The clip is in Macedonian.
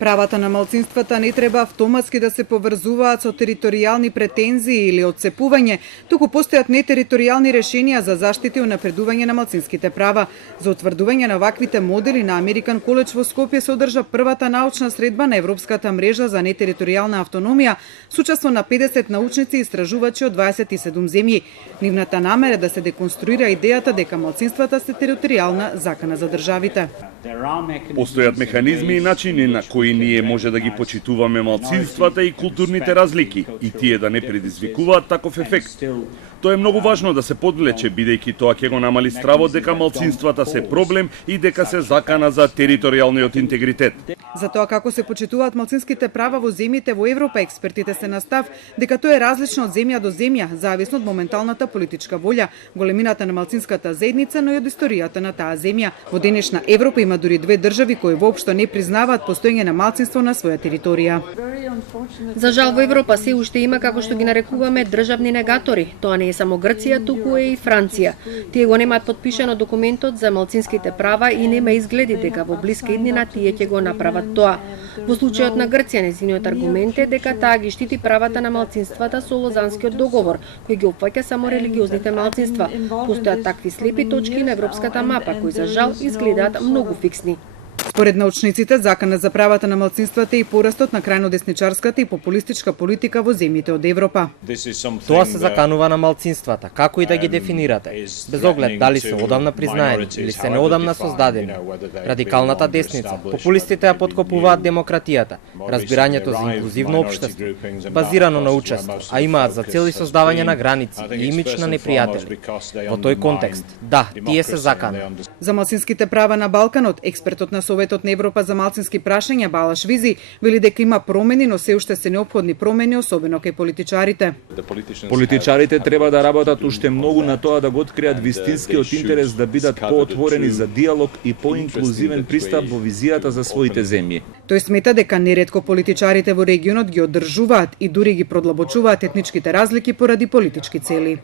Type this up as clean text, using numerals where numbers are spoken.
Правата на малцинствата не треба автоматски да се поврзуваат со територијални претензии или отцепување, туку постојат нетериторијални решенија за заштита и унапредување на малцинските права. За утврдување на ваквите модели на Американ Коледж во Скопје се одржа првата научна средба на Европската мрежа за нетериторијална автономија со учество на 50 научници и истражувачи од 27 земји. Нивната намера е да се деконструира идејата дека малцинствата се територијална закана за државите. Постојат механизми и начини на кои ние може да ги почитуваме малцинствата и културните разлики и тие да не предизвикуваат таков ефект. Тоа е многу важно да се подлече, бидејќи тоа ќе го намали стравот дека малцинствата се проблем и дека се закана за територијалниот интегритет. За тоа како се почитуваат малцинските права во земјите во Европа, експертите се на став дека тоа е различно од земја до земја, зависно од моменталната политичка волја, големината на малцинската заедница, но и од историјата на таа земја. Во денешна Европа има дури две држави кои воопшто не признаваат постоење на малцинство на своја територија. За жал во Европа се уште има, како што ги нарекуваме, државни негатори. Тоа не е само Грција, туку е и Франција. Тие го немаат подпишано документот за малцинските права и нема изгледи дека во блиска иднина тие ќе го направат тоа. Во случајот на Грција, нејзиниот аргумент е дека таа ги штити правата на малцинствата со Лозанскиот договор, кој ги опфаќа само религиозните малцинства. Постојат такви слепи точки на европската мапа, кои за жал изгледаат многу фиксни. Според научниците, закана за правата на малцинствата и порастот на крајно десничарската и популистичка политика во земјите од Европа. Тоа се заканува на малцинствата, како и да ги дефинирате, без оглед дали се одамна признаени или се неодамна создадени. Радикалната десница, популистите ја поткопуваат демократијата, разбирањето за инклузивно општество, базирано на учество, а имаат за цел и создавање на граници и имидж на непријатели. Во тој контекст, да, тие се закана. За малцинските права на Балканот, експертот на Советот на Европа за малцински прашања Балаш Визи вели дека има промени, но се уште се неопходни промени, особено кај политичарите. Политичарите треба да работат уште многу на тоа да го откријат вистинскиот интерес, да бидат поотворени за диалог и поинклузивен пристап во визијата за своите земји. Тој смета дека неретко политичарите во регионот ги одржуваат и дури ги продлабочуваат етничките разлики поради политички цели.